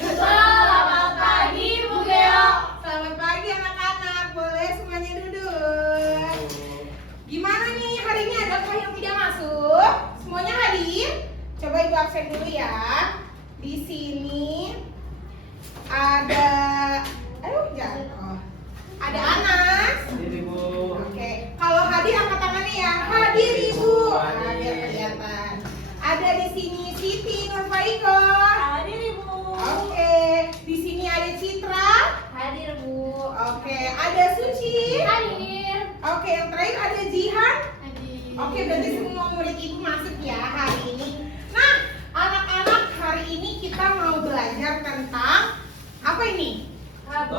Selamat pagi, Bu Geo. Selamat pagi anak-anak, boleh semuanya duduk. Gimana nih hari ini, adakah yang tidak masuk? Semuanya hadir? Coba Ibu absen dulu ya. Di sini ada, jatuh. Ada Anas. Hadir Ibu. Oke, kalau hadir angkat tangannya ya. Hadir Ibu. Nah, biar kelihatan. Ada di sini Siti Nurfaiko. Hadir, Ibu. Oke, di sini ada Citra. Hadir, Bu. Oke, ada Suci. Hadir. Oke, yang terakhir ada Jihan. Hadir. Oke, berarti semua murid ibu masuk ya hari ini. Nah, anak-anak, hari ini kita mau belajar tentang apa ini? Ya, kita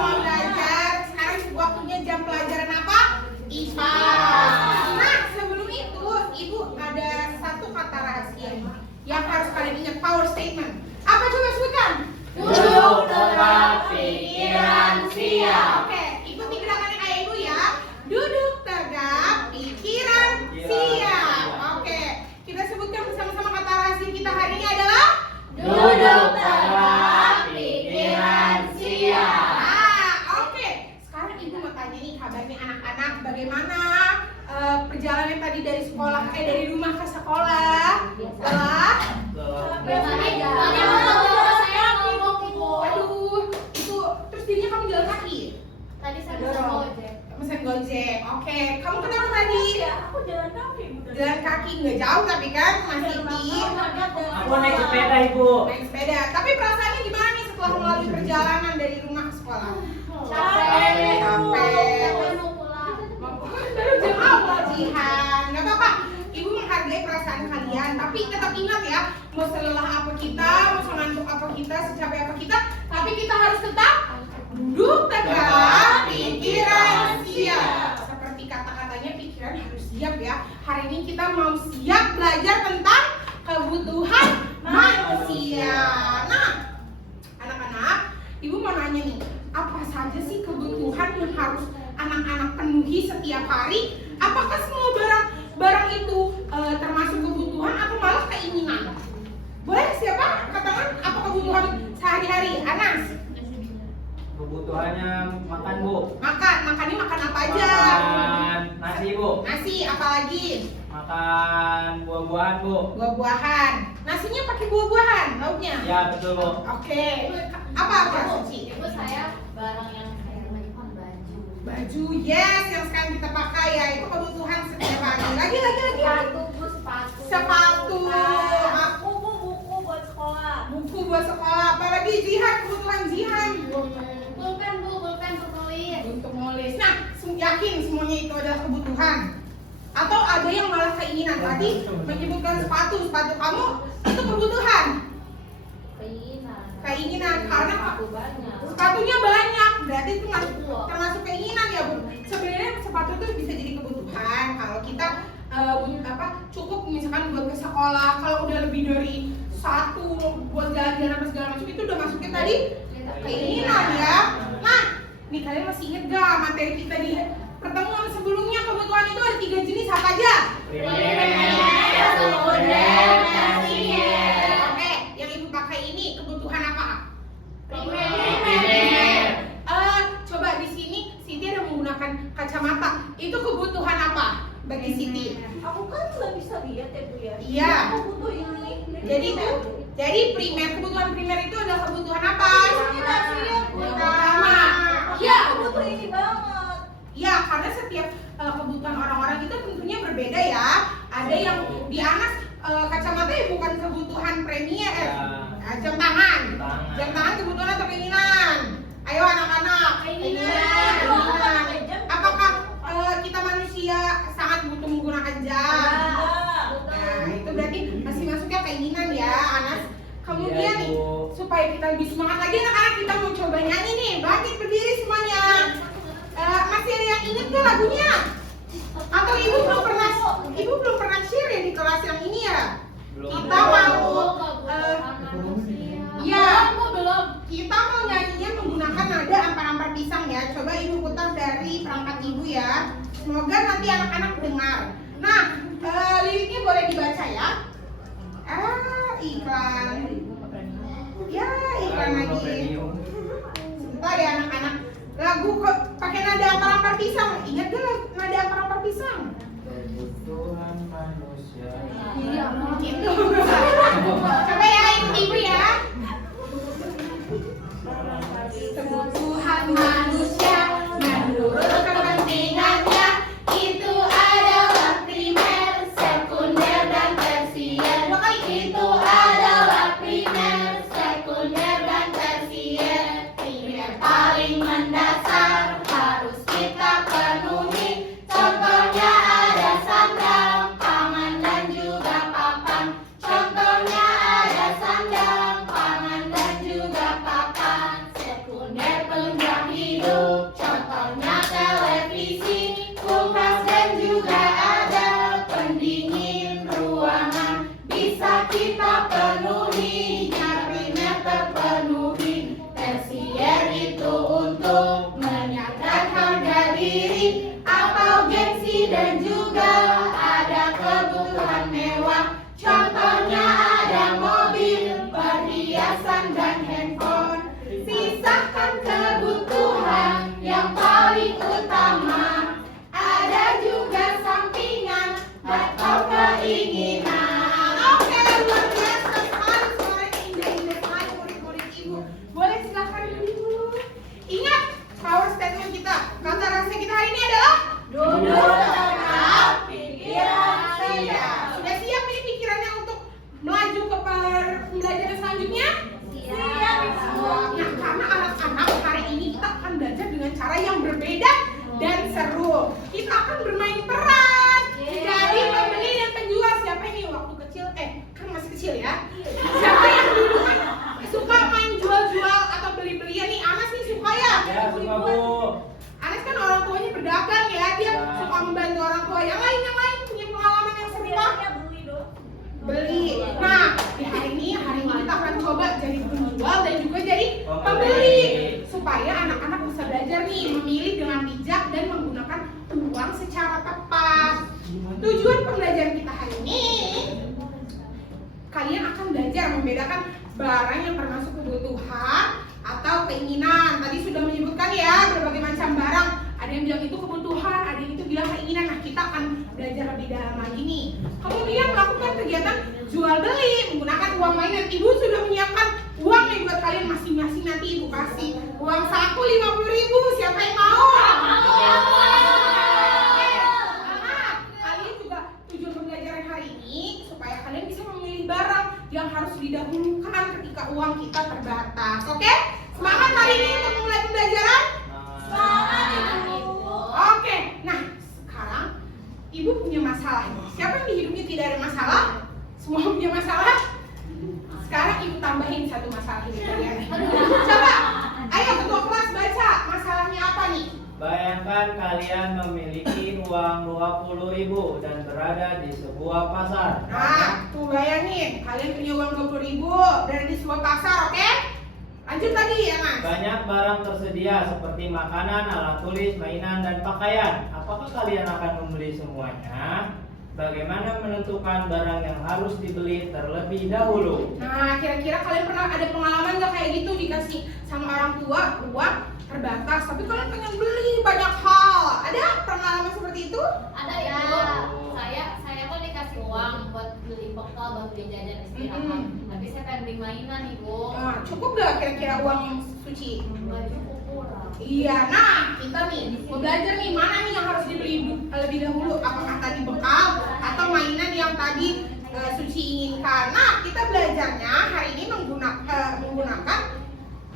mau belajar. Sekarang waktunya jam pelajaran apa? IPA. Nah, sebelum itu, ibu ada satu kata rahasia yang harus kalian ingat, power statement. Apa coba sebutkan? Duduk tegak, pikiran siap. Oke, ikuti gerakannya kayak ibu ya. Duduk tegak, pikiran siap. Oke, kita sebutkan bersama-sama kata rahasia kita hari ini adalah Duduk tegak, pikiran siap. Oke. Sekarang ibu mau tanya nih kabarnya anak-anak, bagaimana perjalanan tadi dari sekolah, dari rumah ke sekolah? Setelah Saya ngomong, Bu. Aduh, itu terus jadinya kamu jalan kaki? Tadi saya bisa ngojek. Mesen Gojek. Oke, kamu kenapa tadi? Aku jalan kaki, Bu. Jalan kaki nggak jauh tapi kan masih di Aku naik sepeda Ibu. naik sepeda. Tapi perasaannya gimana nih setelah melalui perjalanan dari rumah ke sekolah? Capek. Capek. Mau pulang. Baru jam awal Jihan. Nggak apa-apa. Ibu menghargai perasaan kalian. Tapi tetap ingat ya, mau selelah apa kita, mau sengantuk apa kita, secapek apa kita, tapi kita harus tetap duduk tegak, pikiran siap. Seperti kata-katanya, pikiran harus siap ya. Hari ini kita mau siap belajar tentang kebutuhan manusia. Nah, anak-anak, ibu mau nanya nih, apa saja sih kebutuhan yang harus anak-anak penuhi setiap hari? Apakah semua barang itu termasuk kebutuhan atau malah keinginan? Boleh siapa katakan apa kebutuhan sehari-hari? Anas? Kebutuhannya makan Bu. Makannya makan apa aja? Makan nasi Bu. Nasi, apalagi? Makan buah-buahan Bu. Buah-buahan. Nasinya pakai buah-buahan, lauknya? Ya betul Bu. Oke. Apa Suci? Ibu, saya barang yang saya temukan baju. Baju, yes, yang sekarang kita pakai ya, itu kebutuhan setiap hari. Lagi. Sepatu, Bu, sepatu. Sepatu. Buku buat sekolah. Buku buat sekolah. Apalagi Jihan, kebutuhan Jihan. Pulpen, Bu, pulpen untuk nulis. Untuk nulis. Nah, yakin semuanya itu adalah kebutuhan? Atau ada yang malah keinginan? Tadi menyebutkan sepatu kamu itu kebutuhan. Keinginan karena Sepatu banyak. sepatunya banyak, berarti itu termasuk keinginan ya Bu. Sebenarnya sepatu itu bisa jadi kebutuhan kalau kita cukup misalkan buat ke sekolah. Kalau udah lebih dari satu buat jalan-jalan apa segala macam itu udah masuknya tadi keinginan ya. Nah, nih kalian masih inget gak materi kita di pertemuan sebelumnya? Kebutuhan itu ada 3 jenis, apa aja? Oke, yang ibu pakai ini kebutuhan apa? Coba di sini Siti ada menggunakan kacamata. Itu kebutuhan apa bagi Siti? Aku kan nggak bisa lihat ya, Bu ya. Iya. Aku butuh ini. Jadi kebutuhan primer itu adalah kebutuhan apa? Utama. Iya, aku butuh ini banget. Ya, karena setiap kebutuhan orang-orang itu tentunya berbeda ya. Ada yang di Anas kacamata ya bukan kebutuhan premier. Jam tangan. Jam tangan kebutuhan atau keinginan? Ayo anak-anak. Keinginan. Apakah kita manusia sangat butuh menggunakan jam? Nah, itu berarti masih masuknya keinginan ya, Anas. Kemudian nih, supaya kita lebih semangat lagi anak-anak, kita mau coba nyanyi nih. Bangkit berdiri semuanya. Masih ada yang inget gak lagunya? Atau ibu belum pernah share ya di kelas yang ini ya? Kita mau kita mau nyanyinya menggunakan nada ampar-ampar pisang ya. Coba ibu putar dari perangkat ibu ya. Semoga nanti anak-anak dengar. Nah, liriknya boleh dibaca ya. iklan. Ya, iklan lagi. Sebentar ya anak-anak. Lagu kok pakai nada ampar-ampar pisang. Ingat gak nada ampar-ampar pisang? Kebutuhan manusia. Gitu. Coba ya, ikut ibu ya. Kebutuhan manusia menurut kepentingannya itu adalah primer, sekunder, dan tersier. Itu adalah primer, sekunder, dan tersier. Primer paling mendasar harus kita penuhi. Contohnya ada sandang, pangan, dan juga papan. Contohnya ada sandang, pangan, dan juga papan. Sekunder penunjang hidup, contohnya televisi, kulkas, dan juga ada pendingin ruangan. Bisa kita penuhi, primer terpenuhi. Tersier itu untuk menyadarkan harga diri atau gengsi, dan juga ada kebutuhan mewah. Contohnya ada mobil, perhiasan, dan handphone. Sisakan kebutuhan yang paling utama. Ada juga sampingan atau keinginan. Oke, luar biasa sekali suara indah-indah sekali murid-murid ibu. Boleh silakan dulu. Ingat power statement kita. Kata rahasia kita hari ini adalah Duduk tegak, pikiran siap. Sudah siap ini pikirannya untuk melaju ke pembelajaran selanjutnya? Siap, Ibu. Nah, karena anak-anak hari ini kita akan belajar dengan cara yang berbeda dan seru. Kita akan bermain peran. Jadi pembeli dan penjual. Siapa ini waktu kecil? Kan masih kecil ya. Siapa yang dulu kan suka main jual-jual atau beli-belian nih? Anas nih suka ya? Ya, suka Bu. Anas kan orang tuanya berdagang ya. Dia Ya. suka membantu orang tua. Yang lain punya pengalaman yang serupa? Biasanya beli dong. Beli. Nah, di hari ini kita akan coba jadi penjual dan juga jadi pembeli supaya anak-anak bisa belajar nih memilih dengan bijak dan menggunakan uang secara tepat. Tujuan pembelajaran kita hari ini, kalian akan belajar membedakan barang yang termasuk kebutuhan atau keinginan. Tadi sudah menyebutkan ya berbagai macam barang. Ada yang bilang itu kebutuhan, ada yang itu bilang keinginan. Nah, kita akan belajar lebih dalam lagi nih. Kemudian melakukan kegiatan jual beli menggunakan uang mainan. Ibu sudah menyiapkan uang nih buat kalian masing-masing, nanti ibu kasih uang saku 50.000. Siapa yang mau? Nah, kalian juga tujuan pembelajaran hari ini supaya kalian bisa memilih barang yang harus didahulukan ketika uang kita terbatas. Oke? Semangat hari ini untuk memulai pembelajaran? Semangat, Ibu. Oke, nah sekarang ibu punya masalah. Siapa yang di hidupnya tidak ada masalah? Semua punya masalah? Sekarang ibu tambahin satu masalah hidup kalian. Coba, ayo ketua kelas baca masalahnya apa nih? Bayangkan kalian memiliki uang 20.000 dan berada di sebuah pasar. Nah, tuh bayangin, kalian punya uang 20.000 dari di sebuah pasar, oke? Lanjut tadi ya Mas. Banyak barang tersedia seperti makanan, alat tulis, mainan, dan pakaian. Apakah kalian akan membeli semuanya? Bagaimana menentukan barang yang harus dibeli terlebih dahulu? Nah, kira-kira kalian pernah ada pengalaman nggak kayak gitu dikasih sama orang tua uang terbatas, tapi kalian pengen beli banyak hal? Ada pengalaman seperti itu? Ada Ya. Ibu. Saya tuh dikasih uang buat beli bekal, buat beli jajan istirahat. Tapi saya pengen beli mainan Ibu. Nah, cukup nggak kira-kira uang yang suci? Nggak cukup, kurang. Iya, nah kita nih mau belajar nih mana nih yang harus dibeli lebih dahulu, apakah tadi bekal atau mainan yang tadi Suci inginkan. Nah, kita belajarnya hari ini menggunakan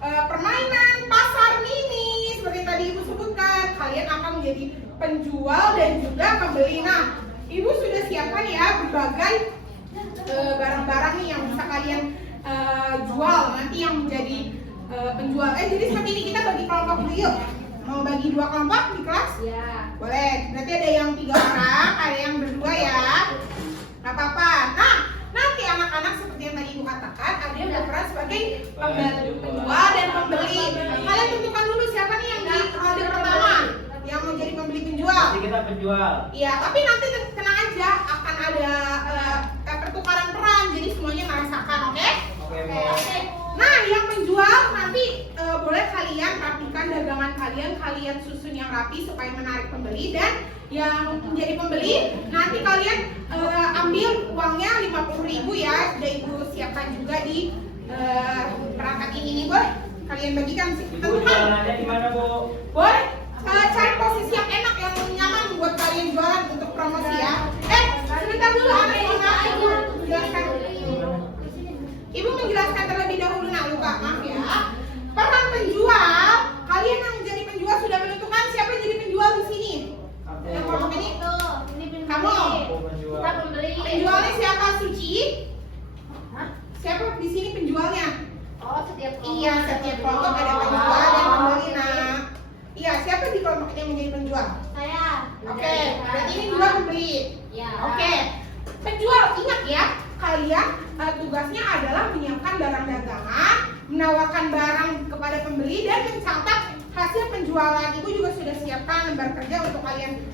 permainan pasar mini seperti yang tadi Ibu sebutkan. Kalian akan menjadi penjual dan juga pembeli. Nah, Ibu sudah siapkan ya berbagai barang-barang nih yang bisa kalian jual nanti yang menjadi penjual. Jadi seperti ini kita bagi kelompok dulu yuk. Mau bagi 2 kelompok di kelas? Ya. Boleh. Berarti ada yang 3 orang, ada yang berdua ya. Gak apa-apa. Nah, nanti anak-anak seperti yang tadi Ibu katakan, ada yang berperan sebagai penjual dan pembeli. Kalian tentukan dulu siapa nih yang di ronde pertama yang mau jadi pembeli penjual. Nanti kita penjual. Iya, tapi nanti tenang aja akan ada pertukaran peran, jadi semuanya merasakan, susun yang rapi supaya menarik pembeli, dan yang menjadi pembeli nanti kalian ambil uangnya 50.000 ya. Sudah Ibu siapkan juga di perangkat ini nih, boleh kalian bagikan sih. Ibu jualannya di mana, Bu? Boleh cari posisi yang enak, yang nyaman buat kalian jualan untuk promosi ya. Sebentar dulu, anak Ibu menjelaskan. Ibu menjelaskan terlebih dahulu, nak lupa, maaf ya. Peran penjual, kalian yang menjadi penjual sudah menentukan siapa yang jadi penjual di sini. Yang kelompok ini, kamu. Kita pembeli. Penjualnya siapa, Suci? Siapa di sini penjualnya? Oh, setiap Iya, setiap kelompok ada penjual dan pembeli, nak. Iya, siapa di kelompok yang menjadi penjual? saya. Oke, berarti ini juga pembeli. Ya. Oke, penjual, ingat ya, kalian tugasnya adalah menyiapkan barang dagangan, menawarkan barang kepada pembeli, dan mencatat hasil penjualan. Ibu juga sudah siapkan lembar kerja untuk kalian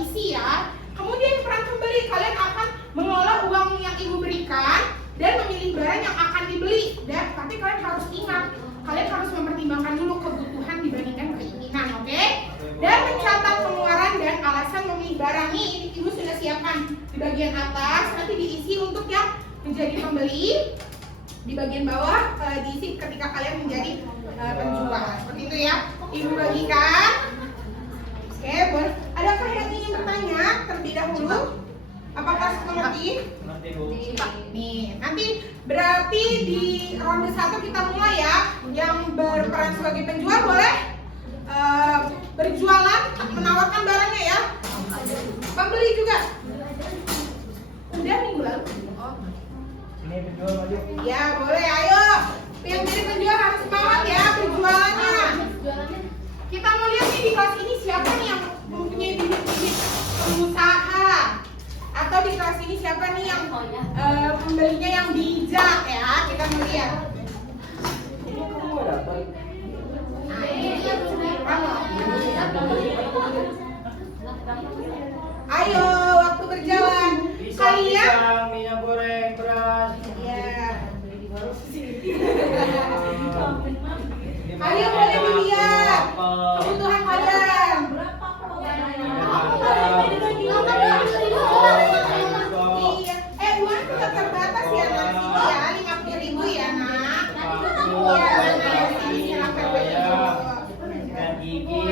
isi ya. Kemudian peran pembeli, kalian akan mengelola uang yang ibu berikan dan memilih barang yang akan dibeli. Dan tapi kalian harus ingat, kalian harus mempertimbangkan dulu kebutuhan dibandingkan keinginan, oke? Dan mencatat pengeluaran dan alasan memilih barang. Nih, ibu sudah siapkan di bagian atas, nanti diisi untuk yang menjadi pembeli. Di bagian bawah diisi ketika kalian menjadi penjual. Seperti itu ya. Ibu bagikan. Oke, boleh. Adakah yang ingin bertanya terlebih dahulu? Apakah mengerti? Ngerti, Bu. Nih, nanti berarti di ronde 1 kita mulai ya. Yang berperan sebagai penjual boleh berjualan, menawarkan barangnya ya. Pembeli juga. Udah minggu lalu. Ini penjual maju. Ya, boleh. Ayo. Yang jadi penjual harus semangat ya berjualannya. Kita mau lihat nih di kelas ini siapa nih yang mempunyai bibit-bibit pengusaha. Atau di kelas ini siapa nih yang pembelinya yang bijak ya. Kita mau lihat. Ini kamu nggak dapat? Ayo, waktu berjalan. Bisa Kalian pisang, minyak goreng, beras. ya. Ini Ayo mana boleh ada dilihat apel, kebutuhan kalian. Iya. Uang tetap terbatas ya, nak. Sini ya, 50.000 ya, nak. Iya, benar. Sini silakan bayar. dan gigi.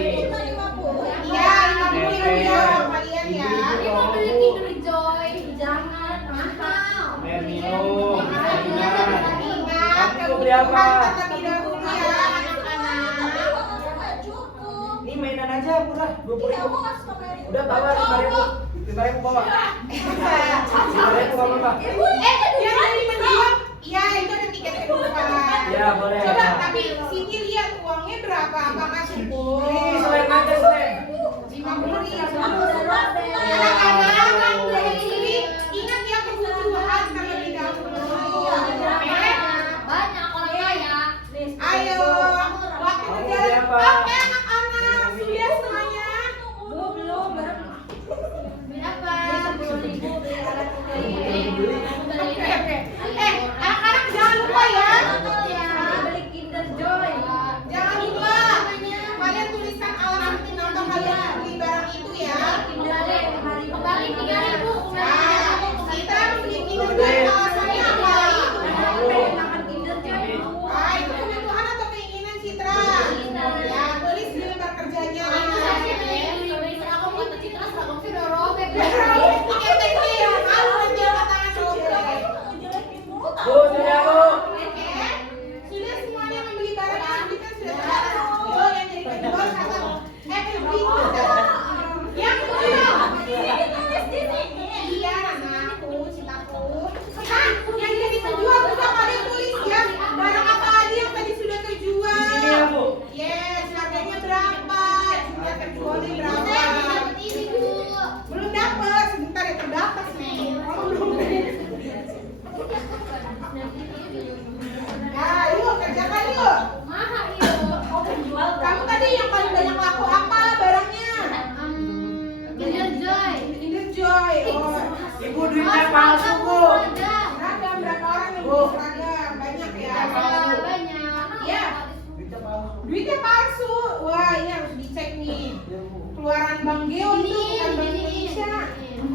Iya, 50.000 ya kalian ya. Ini mau beli Kinder Joy. Jangan mahal. Air minum, mainan. Ingat, Kamu mau beli apa? kebutuhan terlebih dahulu ya, anak-anak. Ini mainan aja murah, 20.000. Udah bawa 5.000. 5.000 bawa. 5.000 bawa, Pak. Yang jadi penjual, iya itu ada tiket kehidupan. Ya, boleh. Coba, tapi sini lihat uangnya berapa? Apakah cukup? Ini selain aja, selain. 50.000. Anak-anak dari sini ingat ya kebutuhan terlebih dahulu. Oke? Banyak orang kaya. Ayo, waktu Kamu berjalan. beli apa? Oke anak-anak, sudah semuanya. Beli apa? 10.000 beli alat Oke, oke.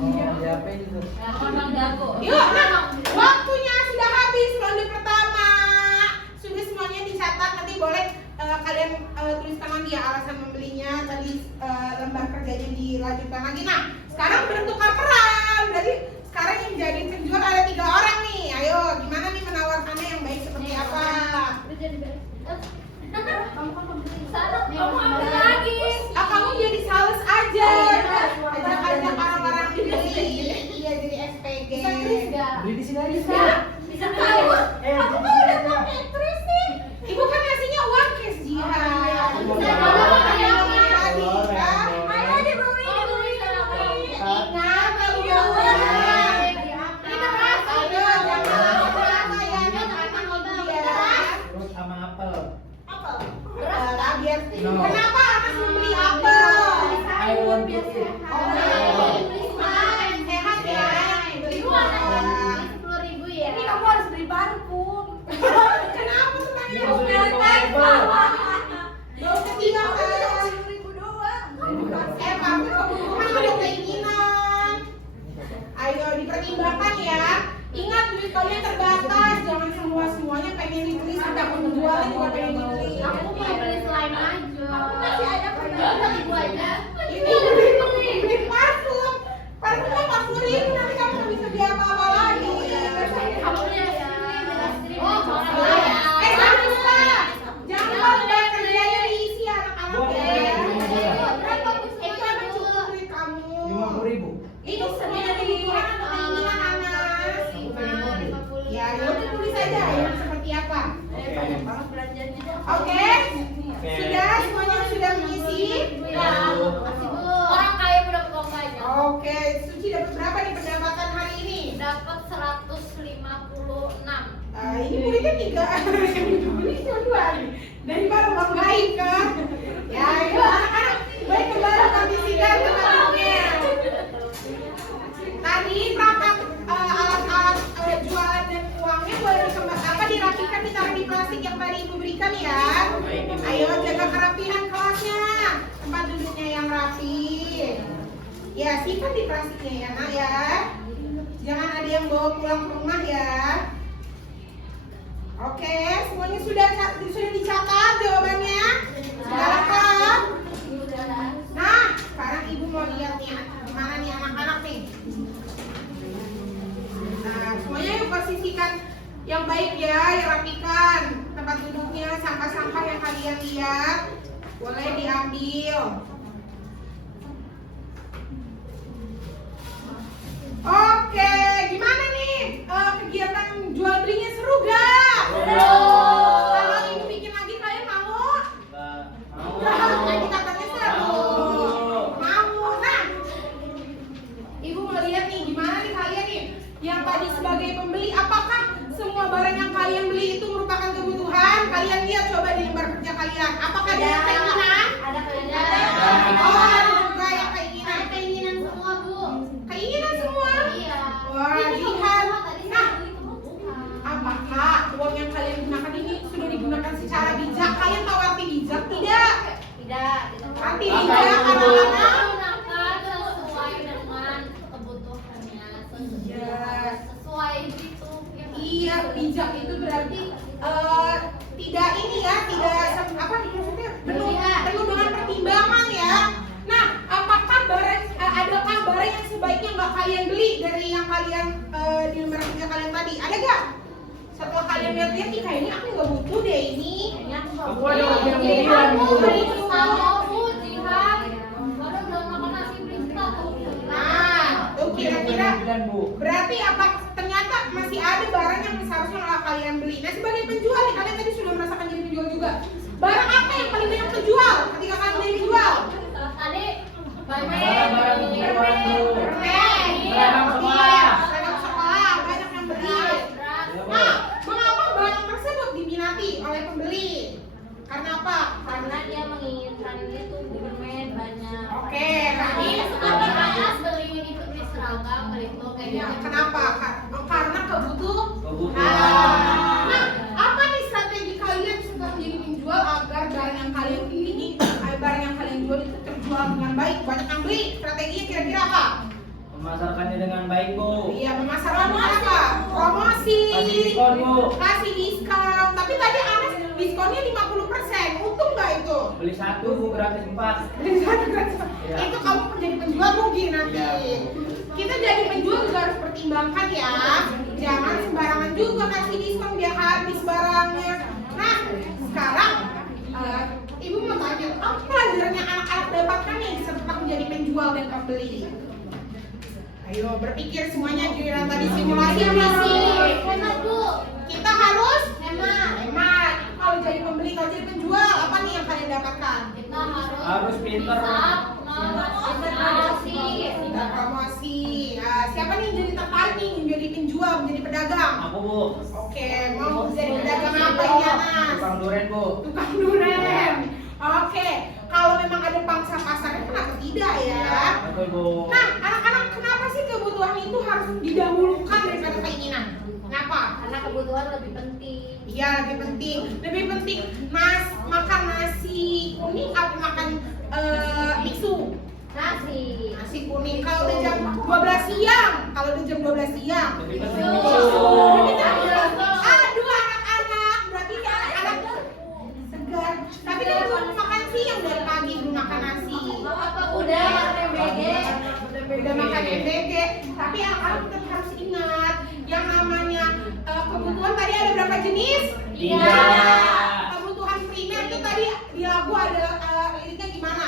diapain itu? Orang jago. Yuk, nah, waktunya sudah habis ronde pertama. Sudah semuanya dicatat, nanti boleh kalian tuliskan lagi ya alasan membelinya. Tadi lembar kerjanya dilanjutkan lagi. Nah, sekarang bertukar peran. Jadi sekarang yang jadi penjual ada 3 orang nih. Ayo, gimana nih menawarkannya yang baik seperti apa? Kamu ambil lagi. Kamu jadi sales aja. Ajak-ajak orang-orang beli. Iya, jadi SPG. Beli di sini aja. Bisa. Beli di sini aja. Ibu kan ngasihnya uang cash Jihan. Ingat kalau Terus sama apel. Kenapa harus membeli apel? I want to eat. Sehat ya. Beli Ini kamu harus beli parfum. Kenapa temannya? Ini maksudnya apa? Belum ketiga kan? 10.000 doang. Parfum kebutuhan ada keinginan. Ayo dipertimbangkan ya. Ingat duit kalian terbatas, jangan semuanya pengen dibeli sampai penjualnya juga pengen dibeli. Aku mau beli slime aja. Aku masih ada Udah ibu aja. Ini beli parfum. Parfumnya 40.000, nanti kamu nggak bisa beli apa-apa lagi. Kamu beli ya. Oh, Jangan lupa. Jangan lupa lembar kerjanya diisi anak-anaknya. Itu akan cukup duit kamu. 50.000. Itu semuanya kebutuhan atau keinginan Anas. Ya, udah tulis aja yang seperti apa. Oke? Sudah semuanya sudah mengisi? Orang kaya udah dapat uang banyak. Oke, Suci dapat berapa nih pendapatan hari ini? Dapat 156. Ini muridnya 3. Ini cuma 2 nih. Daripada uang gaib kan? Ya, itu anak-anak. Baik kembali kami sidang teman-temannya. Tadi perangkat alat-alat jualan dan uangnya boleh dirapikan, ditaruh di plastik yang tadi ibu berikan ya. Ayo jaga kerapihan kelasnya, tempat duduknya yang rapi. Ya simpan di plastiknya ya nak ya. Jangan ada yang bawa pulang ke rumah ya. Oke, semuanya sudah dicatat jawabannya. Sudah lengkap. Nah, sekarang ibu mau lihat nih gimana nih anak-anak nih. Nah, semuanya yuk posisikan yang baik ya, yang rapikan tempat duduknya, sampah-sampah yang kalian lihat boleh diambil. Oke, gimana nih kegiatan jual belinya seru gak? Seru. Kalau ibu bikin lagi kalian mau? Tadi katanya seru. Mau. Nah, ibu mau lihat nih gimana nih kalian nih yang tadi sebagai pembeli, apakah semua barang yang kalian beli itu merupakan kebutuhan? Kalian lihat coba di lembar kerja kalian. Apakah ada yang keinginan? Ada keinginan. Oh, ada juga yang keinginan. Keinginan semua, Bu. Keinginan semua. Iya. Wah, Ini lihat. semua tadi Nah, saya beli kebutuhan. apakah uang yang kalian gunakan ini sudah digunakan secara bijak? Kalian tahu arti bijak tidak? Tidak. Arti Apa bijak itu? anak-anak? Gunakan sesuai dengan kebutuhannya, sesuai gitu. Iya, bijak itu berarti tidak ini ya, tidak apa maksudnya penuh dengan pertimbangan ya. Nah, apakah adakah barang yang sebaiknya nggak kalian beli dari yang kalian di lembar kerja kalian tadi? Ada nggak? Setelah kalian lihat-lihat nih kayaknya aku nggak butuh deh ini. Aku ada yang bilang Kamu Bu. beli sama Bu, Jihan. Baru udah makan nasi pista tuh. Nah, tuh kira-kira Bilang Bu. berarti apa ternyata masih ada barang yang seharusnya nggak kalian beli. Nah, sebagai penjual nih kalian tadi sudah merasakan jadi penjual juga. Barang apa yang paling banyak terjual ketika kalian jadi penjual? Tadi Barang-barang kebutuhan Bu. Permen, Seragam sekolah. iya, seragam sekolah banyak yang beli. Nah, mengapa barang tersebut diminati oleh pembeli? Karena apa? karena dia menginginkan itu permen banyak. Oke, Tadi tadi sebagai anak beli itu beli seragam beli itu kayak ya, gitu. kenapa? Karena kebutuhan. Kebutuhan. Nah, apa nih strategi kalian setelah menjadi penjual agar barang yang kalian pilih, barang yang kalian jual itu terjual dengan baik, banyak yang beli? Strateginya kira-kira apa? Memasarkannya dengan baik, Bu. Iya, memasarkan apa? Promosi. Kasih diskon, Bu. Kasih diskon. Tapi tadi Anas diskonnya 50%. Untung nggak itu? Beli 1, Bu, gratis 4. Beli satu gratis. Iya. Itu kamu jadi penjual rugi nanti. Iya. Kita jadi penjual juga harus pertimbangkan ya. Jangan sembarangan juga kasih diskon biar habis barangnya. Nah, sekarang Ibu mau tanya, apa pelajaran yang anak-anak dapatkan nih setelah menjadi penjual dan pembeli? Ayo berpikir semuanya, giliran tadi simulasi misi. Hemat, Bu. Kita harus Hemat. hemat. Kalau jadi pembeli, kalau jadi penjual, apa nih yang kalian dapatkan? Kita Harus pinter. promosi. Kita promosi. Nah, siapa nih yang jadi tertarik nih menjadi penjual, menjadi pedagang? Aku, Bu. Oke, mau jadi pedagang apa ini, Anas? Tukang duren, Bu. Tukang duren. Oke, kalau memang ada pangsa pasarnya, kenapa tidak ya? Betul, Bu. Nah, anak-anak, kenapa sih kebutuhan itu harus didahulukan daripada keinginan? Kenapa? Karena kebutuhan lebih penting. Iya, lebih penting. Lebih penting makan nasi kuning apa makan biksu? Nasi. Nasi kuning kalau udah jam 12 siang. Kalau udah jam 12 siang. Lebih penting Biksu. biksu. Lebih penting. Aduh, anak-anak, berarti anak segar. Tapi kan belum makan siang dari pagi belum makan nasi. Apa udah MBG? Udah makan MBG. Tapi anak-anak tetap harus ingat yang namanya kebutuhan tadi ada berapa jenis? Tiga. Kebutuhan primer itu tadi di lagu ada liriknya gimana?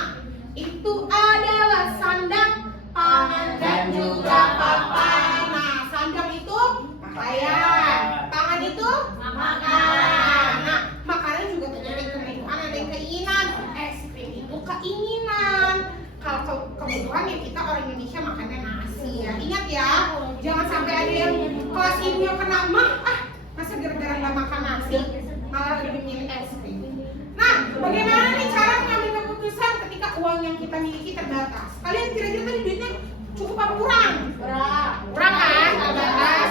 Itu adalah sandang, pangan dan juga papan. Nah, sandang itu pakaian, pangan itu makan. Nah, makanan juga terjadi kebutuhan, ada yang keinginan. Es krim itu keinginan. Kalau kebutuhan ya kita orang Indonesia makannya nasi ya. Ingat ya, jangan sampai ada yang kelas ibunya kena masa gara-gara nggak makan nasi malah lebih memilih es krim. Nah, bagaimana nih cara mengambil keputusan ketika uang yang kita miliki terbatas? Kalian kira-kira tadi duitnya cukup apa kurang? Kurang kan? Terbatas.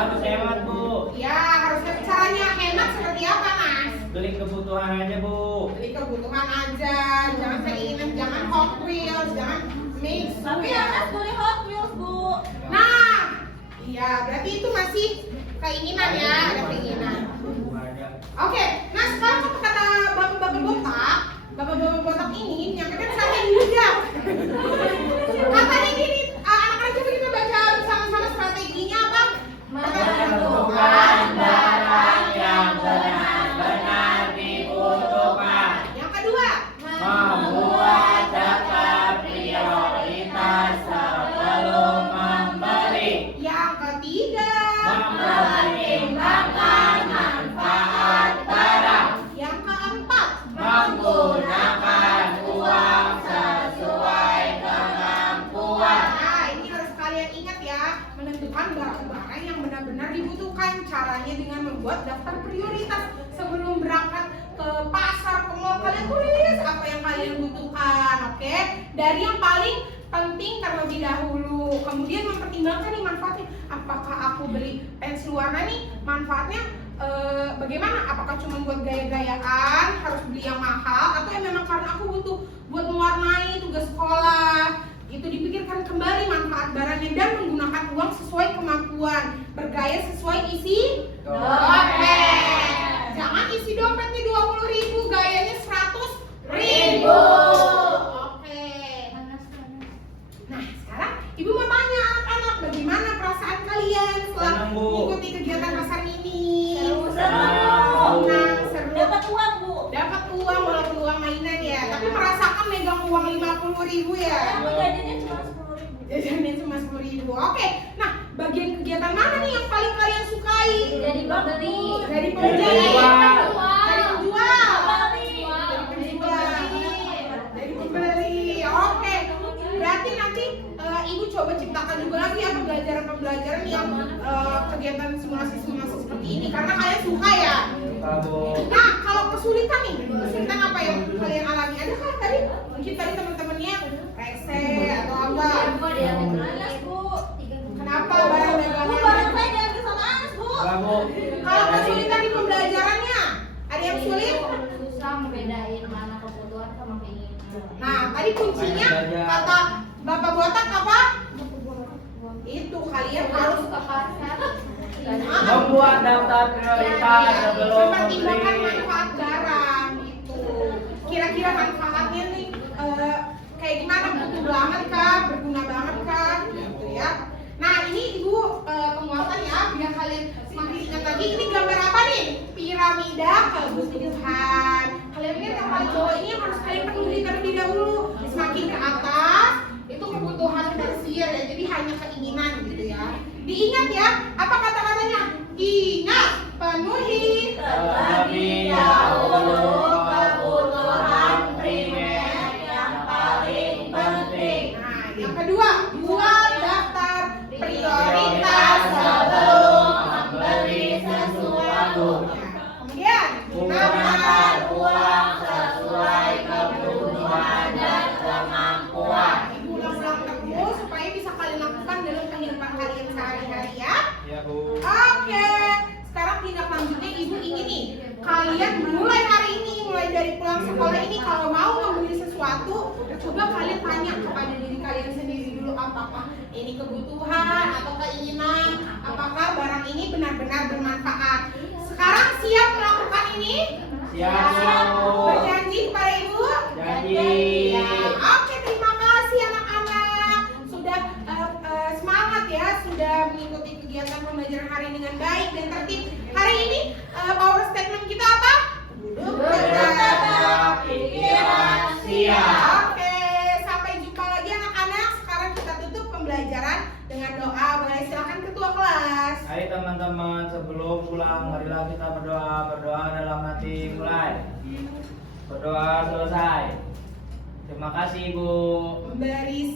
Harus hemat, Bu. Ya, harusnya caranya hemat seperti apa, Mas? Beli kebutuhan aja, Bu. Beli kebutuhan aja, jangan keinginan, jangan Hot Wheels, jangan mix. Tapi Anas boleh Hot Wheels, Bu. Nah, iya, berarti itu masih keinginan ya, ada keinginan. Oke, nah sekarang apa kata bapak-bapak botak ini menyampaikan saya juga. Katanya gini, anak-anak coba kita baca bersama-sama strateginya apa? Menentukan barang yang benar-benar dibutuhkan. Yang kedua, Membuat data prioritas sebelum membeli. yang ketiga, Mempertimbangkan manfaat barang. yang keempat, Menggunakan uang sesuai kemampuan. Nah, ini harus kalian ingat ya, menentukan barang-barang yang benar-benar dibutuhkan. Caranya dengan membuat daftar prioritas sebelum berangkat ke pasar, ke mall. Kalian tulis apa yang kalian butuhkan, oke? Dari yang paling penting terlebih dahulu. Kemudian mempertimbangkan nih manfaatnya. Apakah aku beli pensil warna nih, manfaatnya bagaimana? Apakah cuma buat gaya-gayaan, harus beli yang mahal, atau memang karena aku butuh buat mewarnai tugas sekolah? Itu dipikirkan kembali manfaat barangnya dan menggunakan uang sesuai kemampuan, bergaya sesuai isi dompet. Jangan isi dompetnya 20.000, gayanya 100.000. Oke. Nah, sekarang Ibu mau tanya anak-anak, bagaimana perasaan kalian setelah Senang, Bu. mengikuti kegiatan pasar mini? Senang. Seru. Dapat uang, Bu. Dapat uang walaupun uang mainan ya, tapi merasakan megang uang 50.000 ya. Tapi gajinya cuma 10.000. Jajannya cuma 10.000. Oke, nah bagian kegiatan mana nih yang paling kalian sukai? Jadi pembeli. Dari Dari pembeli, penjual. dari penjual, Pembeli. dari penjual, dari pembeli. Oke, berarti nanti Ibu coba ciptakan juga lagi ya pembelajaran-pembelajaran yang kegiatan simulasi-simulasi seperti ini karena kalian suka ya. Suka, Bu. Nah, kalau kesulitan nih, kesulitan apa yang kalian alami? Ada kan tadi mungkin tadi teman-temannya rese atau apa? Anas, Bu. Kenapa barang Bu, dagangan? barang saya diambil sama Anas, Bu. Suka, Bu. Kalau kesulitan di pembelajarannya, ada yang sulit? Susah membedain mana kebutuhan sama keinginan. Nah, tadi kuncinya kata Bapak botak apa? Itu kalian harus ke pasar. Membuat daftar prioritas sebelum mempertimbangkan membeli. manfaat barang gitu. Kira-kira manfaatnya nih kayak gimana? Butuh banget kah? Berguna banget kah? Gitu ya. Nah ini ibu penguatan ya biar kalian semakin ingat lagi. Ini gambar apa nih? Piramida kebutuhan. Kalian lihat yang paling bawah ini yang harus kalian penuhi terlebih dahulu. Semakin ke atas itu kebutuhan tersier ya. Jadi hanya keinginan gitu ya. Diingat ya. Apa kata-katanya? Ingat, penuhi Terlebih dahulu kebutuhan primer yang paling penting. Nah, yang kedua, buat daftar prioritas sebelum membeli sesuatu. Kemudian, Gunakan uang sesuai kebutuhan dan kemampuan. Ibu ulang-ulang terus supaya bisa kalian lakukan dalam kehidupan kalian sehari-hari ya. Ya Bu. Oke, sekarang tindak lanjutnya ibu ingin nih kalian mulai hari ini, mulai dari pulang sekolah ini kalau mau membeli sesuatu, coba kalian tanya kepada diri kalian sendiri dulu apakah ini kebutuhan atau keinginan, apakah barang ini benar-benar bermanfaat. Sekarang siap melakukan ini? Siap Bu. Berjanji kepada ibu? Janji. Ya, oke, terima kasih anak-anak sudah semangat ya, sudah mengikuti kegiatan pembelajaran hari ini dengan baik dan tertib. Hari ini power statement kita apa? Duduk tegak, pikiran siap. Oke, sampai jumpa lagi anak-anak. Sekarang kita tutup pembelajaran dengan doa. Boleh silakan ketua kelas. Hai teman-teman, sebelum pulang marilah kita berdoa. Berdoa dalam hati mulai. Berdoa selesai. Terima kasih Ibu. Memberi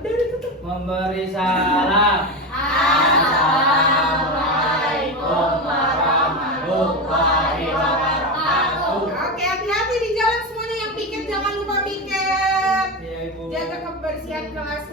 udah tutup. Memberi salam. Assalamualaikum warahmatullahi wabarakatuh. Oke, hati-hati di jalan semuanya yang piket jangan lupa piket. Ya Ibu. Jaga kebersihan kelas